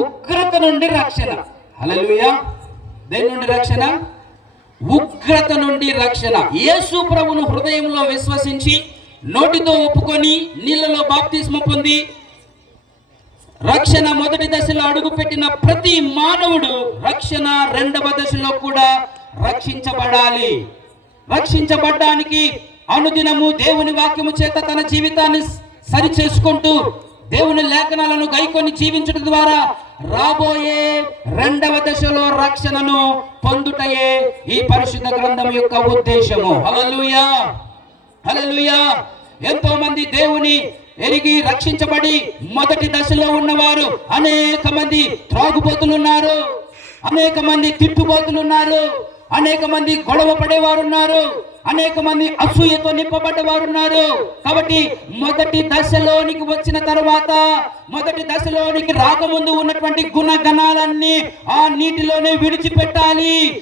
ఉగ్రత నుండి రక్షణ. హల్లెలూయా. దేని నుండి రక్షణ? ఉగ్రత నుండి రక్షణ. యేసు ప్రభువును హృదయంలో విశ్వసించి నోటితో ఒప్పుకొని నీళ్ళలో బాప్తిస్మ పొంది రక్షణ మొదటి దశలో అడుగుపెట్టిన ప్రతి మానవుడు రక్షణ రెండవ దశలో కూడా రక్షించబడాలి. రక్షించబడడానికి అనుదినము దేవుని వాక్యము చేత తన జీవితాన్ని సరి చేసుకుంటూ దేవుని లేఖనాలను గైకొని జీవించడం ద్వారా రాబోయే రెండవ దశలో రక్షణను పొందుటయే ఈ పరిశుద్ధ గ్రంథం యొక్క ఉద్దేశము. హల్లెలూయా, హల్లెలూయా. ఎంతో మంది దేవుని ఎరిగి రక్షించబడి మొదటి దశలో ఉన్నవారు అనేక మంది త్రాగుబోతులు ఉన్నారు, అనేక మంది తిట్టుబోతులు ఉన్నారు, అనేక మంది గొడవ పడేవారు ఉన్నారు, అనేక మంది అసూయతో నింపబడ్డవారు ఉన్నారు. కాబట్టి మొదటి దశలోనికి వచ్చిన తర్వాత, మొదటి దశలోనికి రాకముందు ఉన్నటువంటి గుణగణాలన్నీ ఆ నీటిలోనే విడిచిపెట్టాలి.